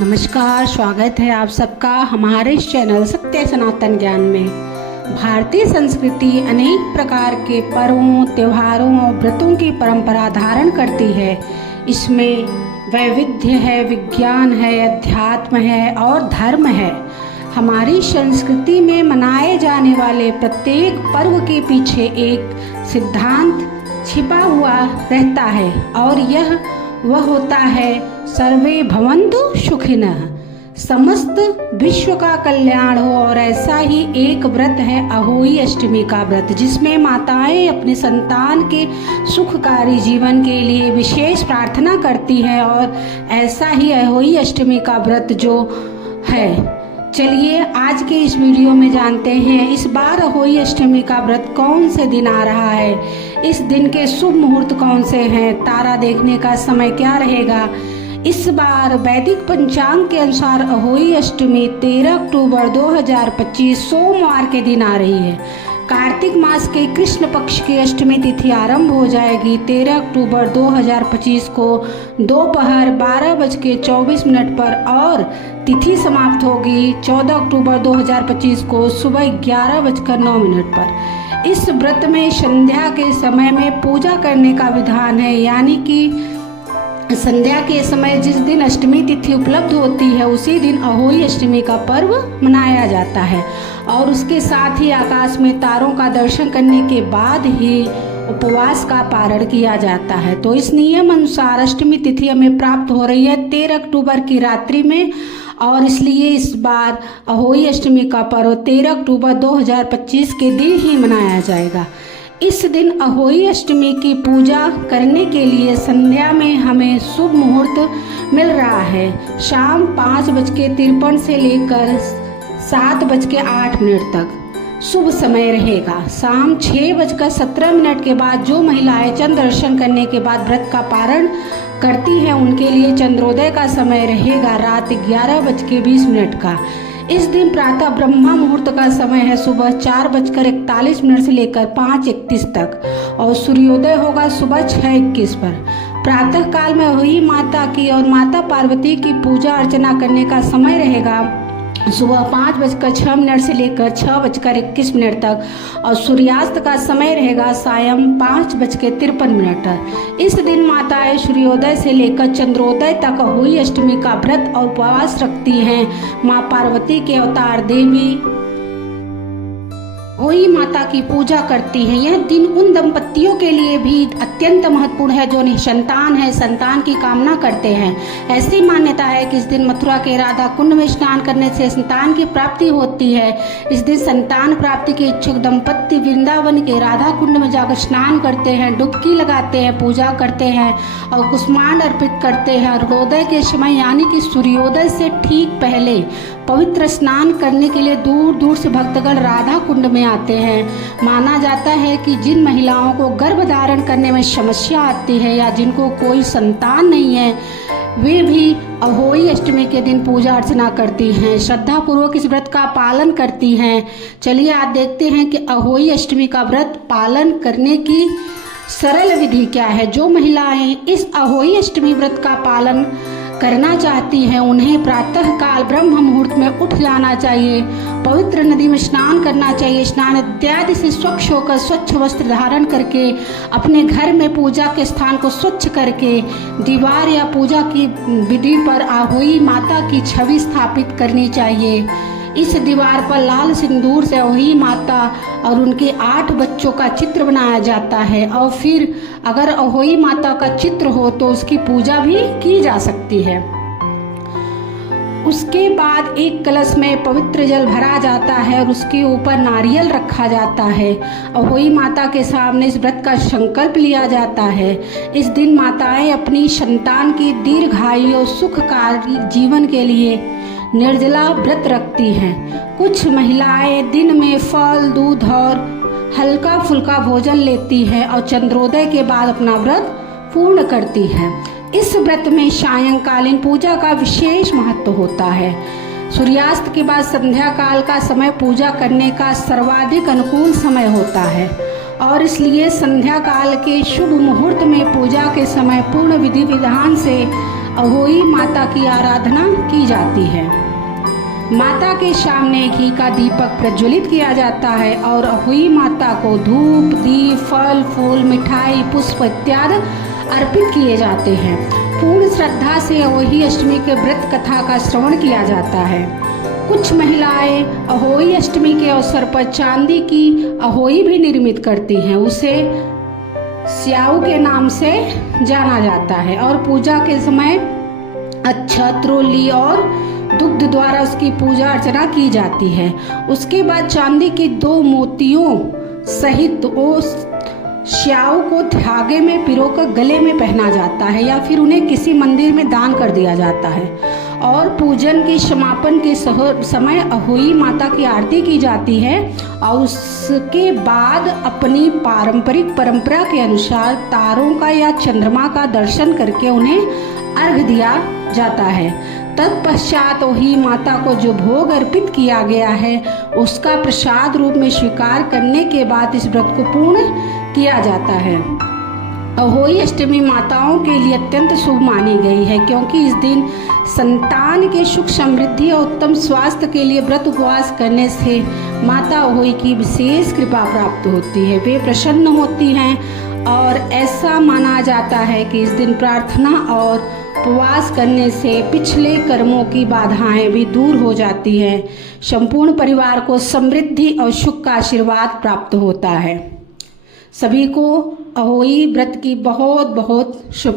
नमस्कार, स्वागत है आप सबका हमारे इस चैनल सत्य सनातन ज्ञान में। भारतीय संस्कृति अनेक प्रकार के पर्वों, त्योहारों और व्रतों की परंपरा धारण करती है। इसमें वैविध्य है, विज्ञान है, अध्यात्म है और धर्म है। हमारी संस्कृति में मनाए जाने वाले प्रत्येक पर्व के पीछे एक सिद्धांत छिपा हुआ रहता है और वह होता है सर्वे भवन्तु सुखिनः, समस्त विश्व का कल्याण हो। और ऐसा ही एक व्रत है अहोई अष्टमी का व्रत, जिसमें माताएं अपने संतान के सुखकारी जीवन के लिए विशेष प्रार्थना करती हैं। और ऐसा ही अहोई अष्टमी का व्रत जो है, चलिए आज के इस वीडियो में जानते हैं इस बार अहोई अष्टमी का व्रत कौन से दिन आ रहा है, इस दिन के शुभ मुहूर्त कौन से हैं, तारा देखने का समय क्या रहेगा। इस बार वैदिक पंचांग के अनुसार अहोई अष्टमी 13 अक्टूबर 2025 सोमवार के दिन आ रही है। कार्तिक मास के कृष्ण पक्ष की अष्टमी तिथि आरंभ हो जाएगी 13 अक्टूबर 2025 को दोपहर 12:24 पर और तिथि समाप्त होगी 14 अक्टूबर 2025 को सुबह 11:09 पर। इस व्रत में संध्या के समय में पूजा करने का विधान है, यानी कि संध्या के समय जिस दिन अष्टमी तिथि उपलब्ध होती है उसी दिन अहोई अष्टमी का पर्व मनाया जाता है। और उसके साथ ही आकाश में तारों का दर्शन करने के बाद ही उपवास का पारण किया जाता है। तो इस नियम अनुसार अष्टमी तिथि हमें प्राप्त हो रही है 13 अक्टूबर की रात्रि में, और इसलिए इस बार अहोई अष्टमी का पर्व 13 अक्टूबर 2025 के दिन ही मनाया जाएगा। इस दिन अहोई अष्टमी की पूजा करने के लिए संध्या में हमें शुभ मुहूर्त मिल रहा है। शाम 5:53 से लेकर 7:08 तक शुभ समय रहेगा। शाम 6:17 के बाद जो महिलाएं चंद्र दर्शन करने के बाद व्रत का पारण करती हैं उनके लिए चंद्रोदय का समय रहेगा रात 11:20 का। इस दिन प्रातः ब्रह्मा मुहूर्त का समय है सुबह 4:41 से लेकर 5:31 तक और सूर्योदय होगा सुबह 6:21 पर। प्रातः काल में अहोई माता की और माता पार्वती की पूजा अर्चना करने का समय रहेगा सुबह 5:06 से लेकर 6:21 तक और सूर्यास्त का समय रहेगा सायं 5:53 तक। इस दिन माताएं सूर्योदय से लेकर चंद्रोदय तक अहोई अष्टमी का व्रत और उपवास रखती हैं। माँ पार्वती के अवतार देवी अहोई माता की पूजा करती हैं। यह दिन उन दंपतियों के लिए भी अत्यंत महत्वपूर्ण है जो निसंतान है, संतान की कामना करते हैं। ऐसी मान्यता है कि इस दिन मथुरा के राधा कुंड में स्नान करने से संतान की प्राप्ति होती है। इस दिन संतान प्राप्ति के इच्छुक दंपत्ति वृंदावन के राधा कुंड में जाकर स्नान करते हैं, डुबकी लगाते हैं, पूजा करते हैं और कुसुमांड अर्पित करते हैं। अरुणोदय के समय यानी कि सूर्योदय से ठीक पहले पवित्र स्नान करने के लिए दूर दूर से भक्तगण राधा कुंड में आते हैं। माना जाता है कि जिन महिलाओं को गर्भ धारण करने में समस्या आती है या जिनको कोई संतान नहीं है वे भी अहोई अष्टमी के दिन पूजा अर्चना करती हैं, श्रद्धा पूर्वक इस व्रत का पालन करती हैं। चलिए आज देखते हैं कि अहोई अष्टमी का व्रत पालन करने की सरल विधि क्या है। जो महिलाएं इस अहोई अष्टमी व्रत का पालन करना चाहती हैं उन्हें प्रातः काल ब्रह्म मुहूर्त में उठ जाना चाहिए, पवित्र नदी में स्नान करना चाहिए। स्नान इत्यादि से स्वच्छ होकर स्वच्छ वस्त्र धारण करके अपने घर में पूजा के स्थान को स्वच्छ करके दीवार या पूजा की विधि पर अहोई माता की छवि स्थापित करनी चाहिए। इस दीवार पर लाल सिंदूर से अहोई माता और उनके 8 बच्चों का चित्र बनाया जाता है और फिर अगर अहोई माता का चित्र हो तो उसकी पूजा भी की जा सकती है। उसके बाद एक कलश में पवित्र जल भरा जाता है और उसके ऊपर नारियल रखा जाता है। अहोई माता के सामने इस व्रत का संकल्प लिया जाता है। इस दिन माताएं अपनी संतान की दीर्घायु और सुखकारी जीवन के लिए निर्जला व्रत रखती हैं। कुछ महिलाएं दिन में फल, दूध और हल्का फुल्का भोजन लेती हैं और चंद्रोदय के बाद अपना व्रत पूर्ण करती हैं। इस व्रत में सायंकालीन पूजा का विशेष महत्व होता है। सूर्यास्त के बाद संध्या काल का समय पूजा करने का सर्वाधिक अनुकूल समय होता है और इसलिए संध्या काल के शुभ मुहूर्त में पूजा के समय पूर्ण विधि विधान से अहोई माता की आराधना की जाती है। माता के सामने घी का दीपक प्रज्वलित किया जाता है और अहोई माता को धूप, दीप, फल, फूल, मिठाई, पुष्प इत्यादि अर्पित किए जाते हैं। पूर्ण श्रद्धा से अहोई अष्टमी के व्रत कथा का श्रवण किया जाता है। कुछ महिलाएं अहोई अष्टमी के अवसर पर चांदी की अहोई भी निर्मित करती हैं। उसे स्याऊ के नाम से जाना जाता है और पूजा के समय अक्षत, रोली और दुग्ध द्वारा उसकी पूजा अर्चना की जाती है। उसके बाद चांदी के 2 मोतियों सहित उस स्याऊ को धागे में पिरोकर गले में पहना जाता है या फिर उन्हें किसी मंदिर में दान कर दिया जाता है और पूजन के समापन के समय अहोई माता की आरती की जाती है और उसके बाद अपनी पारंपरिक परंपरा के अनुसार तारों का या चंद्रमा का दर्शन करके उन्हें अर्घ दिया जाता है। तत्पश्चात अहोई माता को जो भोग अर्पित किया गया है उसका प्रसाद रूप में स्वीकार करने के बाद इस व्रत को पूर्ण किया जाता है। अहोई अष्टमी माताओं के लिए अत्यंत शुभ मानी गई है क्योंकि इस दिन संतान के सुख, समृद्धि और उत्तम स्वास्थ्य के लिए व्रत उपवास करने से माता अहोई की विशेष कृपा प्राप्त होती है। वे प्रसन्न होती हैं और ऐसा माना जाता है कि इस दिन प्रार्थना और उपवास करने से पिछले कर्मों की बाधाएं भी दूर हो जाती हैं। संपूर्ण परिवार को समृद्धि और सुख का आशीर्वाद प्राप्त होता है। सभी को अहोई व्रत की बहुत बहुत शुभ